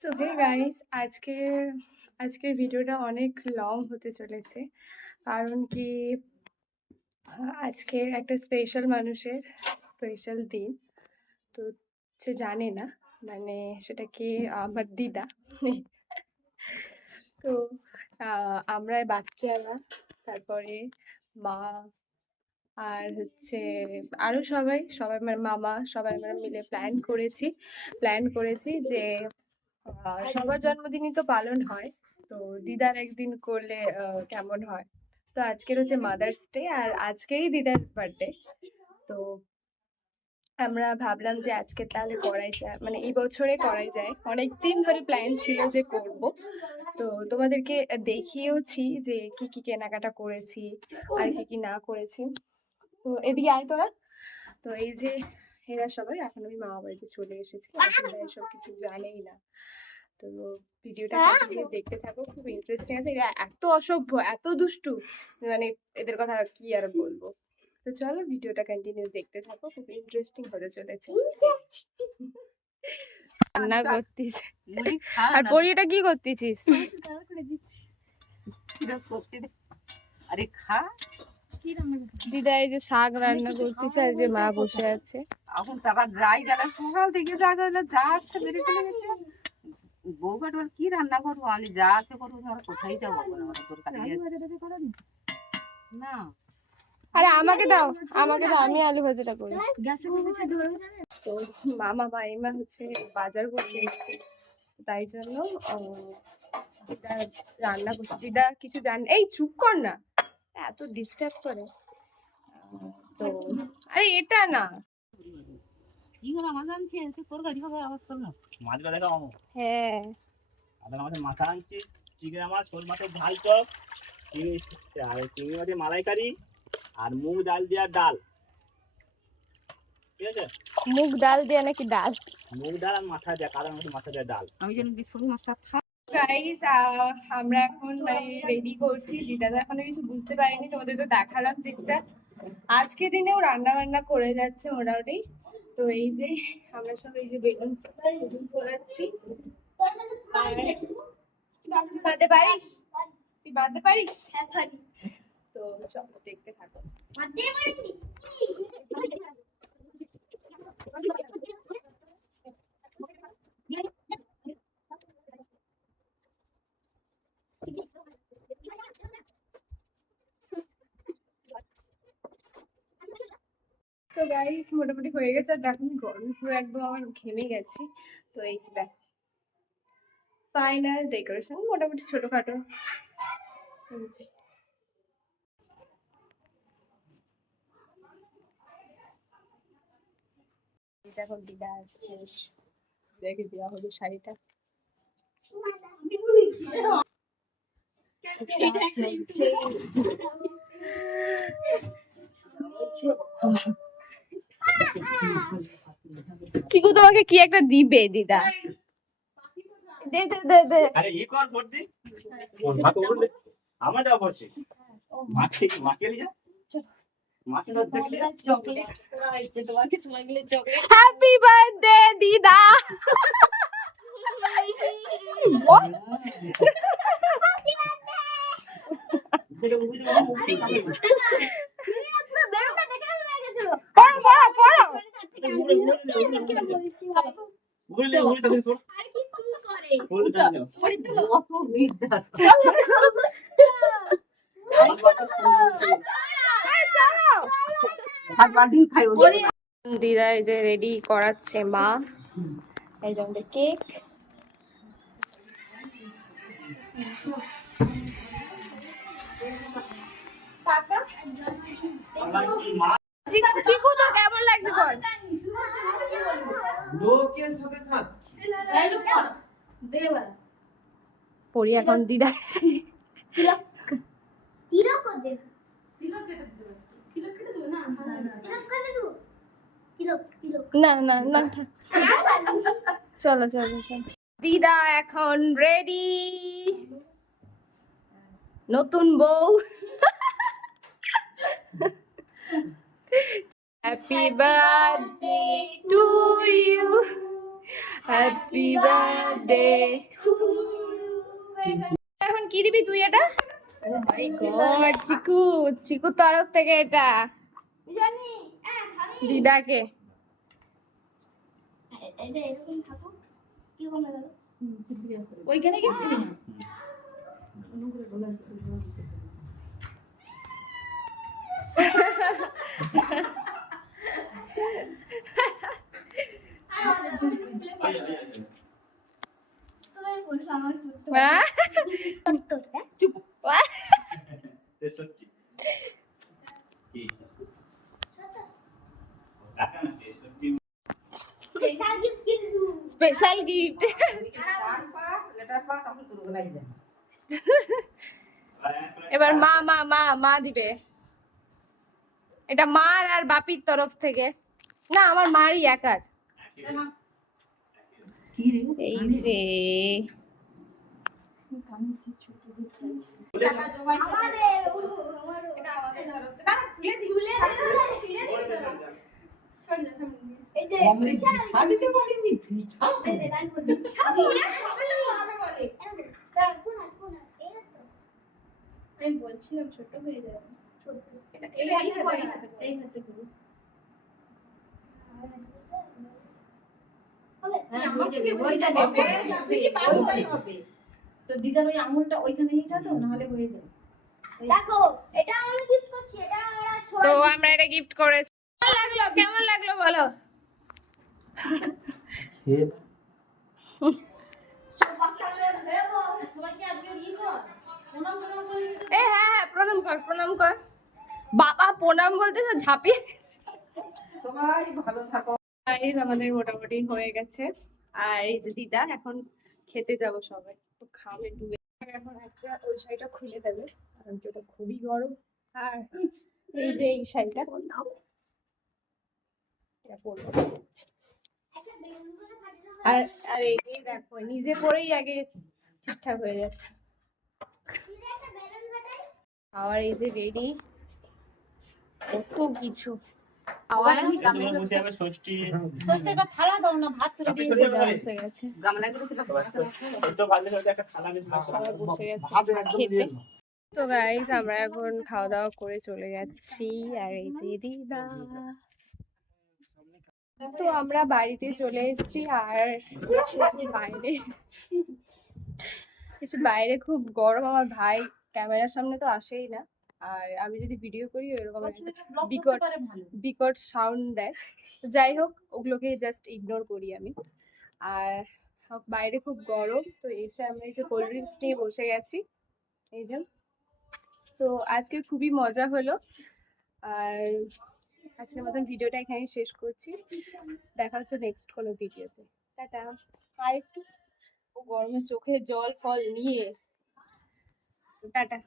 So hey guys, আজকের ভিডিওটা অনেক লং হতে চলেছে। কারণ কি, আজকে একটা স্পেশাল মানুষের স্পেশাল দিন। তো সে জানে না, মানে সেটা কি, আমার দিদা। তো আমরা বাচ্চারা, তারপরে মা, আর হচ্ছে আরো সবাই সবাই মানে মামা, সবাই আমরা মিলে প্ল্যান করেছি যে সবার জন্মদিনই তো পালন হয়, তো দিদার একদিন করলে কেমন হয়। তো আজকের হচ্ছে মাদার্স ডে, আর আজকেই দিদার বার্থডে। তো আমরা ভাবলাম যে আজকে তাহলে করাই যায়, মানে এই বছরে করাই যায়। অনেক দিন ধরে প্ল্যান ছিল যে করব। তো তোমাদেরকে দেখিয়েওছি যে কি কি কেনাকাটা করেছি আর কি কি না করেছি। তো এদিকে আয় তোরা। তো এই যে এরা সবাই, এখন আমি মামা বাড়িতে চলে এসেছি, এখন এরা এসব কিছু জানেই না। তো ভিডিওটা কন্টিনিউ দেখতে থাকো, খুব ইন্টারেস্টিং আছে। এরা এত অসভ্য, এত দুষ্টু, মানে এদের কথা কি আর বলবো। তো চলো ভিডিওটা কন্টিনিউ দেখতে থাকো, খুব ইন্টারেস্টিং হতে চলেছে। রান্না করতিস আর পরিটা কি করতেছিস? আরে খা। দিদা এই যে শাক রান্না করতেছে, আর যে মা বসে আছে। এখন তারা যাই গেল সকাল থেকে যা আসছে বেরিয়ে চলে গেছে। বউ কাটবার কি রান্না করবো, আমি যা আছে করবো, আমরা কোথায় যাবো? না আরে আমাকে দাও, আমি আলু ভাজাটা করি। তো মামা মাইমা হচ্ছে বাজার করতে এসেছে, তাই জন্য দিদা রান্না করছে। দিদা কিছু এই চুপ কর না, এত ডিস্টার্ব করে। তো আরে এটা না, কি করে মাছ আনছে তোর গাড়ি হবে অবস্থা না। মাছটা দেখা মামু। হ্যাঁ আদা মাছের মাথা আনছি, চিংড়ি মাছ, শোল মাছের ঝাল চপ, চিংড়ি মাছের মালাইকারি, আর মুগ ডাল দেওয়ার ডাল। ঠিক আছে, মুগ ডাল দিয়ে নাকি ডাল? মুগ ডাল আর মাথা দেওয়া, কালো মাছের মাথা দেওয়া ডাল। আমি যেন শোল মাছটা খাই। গাইস, আমরা এখন মানে রেডি করছি। দিদা তো এখনো কিছু বুঝতে পারিনি, তোমাদের তো দেখালাম যে দিদা আজকে দিনেও রান্না বান্না করে যাচ্ছে মোটামুটি। তো এই যে আমরা সব এই যে বেলুন ফোলাচ্ছি। তুই বাঁধতে পারিস? তুই বাঁধতে পারিস? তো চলো দেখতে থাকো। তো গাইস মোটামুটি হয়ে গেছে, আর এখন গরম পুরো একদম আমার ঘেমে গেছি। তো এই যে দেখো ফাইনাল ডেকোরেশন, মোটামুটি ছোটখাটো হয়েছে। এখন দিদা আসছে, দেখে দেওয়া হলো শাড়িটা। চিকু তোমাকে কি একটা দিবে দিদা, দে দে দে দে। আরে ই কর পড়তি কোন ভাত করলে আমরা যাও পড়ছি মাকে লিয়া মাকে তো দেখলি চকলেট করা হয়েছে তোমাকে, স্মাইলে চকলেট। হ্যাপি বার্থডে দিদা। পড়ো পড়ো পড়ো। ঘুরলে ঘুরে তাদের পড় পড়লে যাও কত বিদ্যা। হাত বাঁধিয়ে খাই। দিদা এই যে রেডি করাচ্ছে মা, এই যে আমাদের কেক। চিকু তো কেমন লাগছে বল? পড়ি এখন দিদা না না না, চলো চলো চলো। দিদা এখন রেডি, নতুন বউ। Happy birthday to you, happy birthday এখন কি দিবি তুই এটা? ও মাই গড, চিকু চিকুর তরফ থেকে এটা দিদাকে। ওইখানে কি হ্যাঁ? তেষট্টি। কি? টাকা না, 63 স্পেশাল গিফট। এবার মা মা মা মা দিবে, এটা মার আর বাপির তরফ থেকে, না আমার মারই একার। এই যে আমি বলছিলাম ছোট হয়ে যাবে, ছোট এটা এই হাতে করো। তো দিদার ওই আঙুলটা ওইখানে নিয়ে যাও, না হলে হয়ে যাবে। দেখো এটা আমি গিফট করছি, এটা ওরা ছোট তো আমরা এটা গিফট করেছি, কেমন লাগলো বলো? বাচ্চাগুলো বেরোবো। সবাইকে আজকে ই কর, প্রণাম প্রণাম করে এ হ্যাঁ হ্যাঁ প্রণাম কর প্রণাম কর। বাবা প্রণাম বলতে তো ঝাঁপিয়ে গেছে। সবাই ভালো থাকো। গাইস আমাদের মোটামুটি হয়ে গেছে, আর এই যে দিদা এখন খেতে যাব সবাই, তো খাবে ডুবে। এখন একটা ওই শাড়িটা খুলে দেবে কারণ কি ওটা খুবই গরম, আর এই যে এই শাড়িটা এটা পরবো। আর আর এই দেখো নিজে পরেই আগে ঠিকঠাক হয়ে যাচ্ছে। খাওয়ার এই যে রেডি, কত কিছু খাওয়ার তোমরা বসে যাবে ষষ্ঠী। ষষ্ঠীর একটা থালা দাও না, ভাত তুলে দিয়ে ষষ্ঠী দেওয়া হবে। হয়ে গেছে, গামলাগুলো তো ভালো হতে একটা থালা নিয়ে বসে সবাই যাবে। বসে গেছে খেতে। তো গাইস আমরা এখন খাওয়া দাওয়া করে চলে যাচ্ছি, আর এই যে দিদা। তো আমরা বাড়িতে চলে এসেছি, আর বাইরে বাইরে খুব গরম, আমার ভাই ক্যামেরার সামনে তো আসেই না, আর আমি যদি ভিডিও করি এরকম বিকট বিকট সাউন্ড দেয়। যাই হোক ওগুলোকে জাস্ট ইগনোর করি আমি। আর বাইরে খুব গরম, তো এসে আমরা এই যে কোল্ড ড্রিঙ্কস নিয়ে বসে গেছি এই যে। তো আজকে খুবই মজা হলো, আর আজকের মতন ভিডিওটা এখানে শেষ করছি। দেখা হচ্ছে নেক্সট কোনো ভিডিওতে। টাটা। আর একটু ও গরমে চোখে জল ফল নিয়ে টাটা।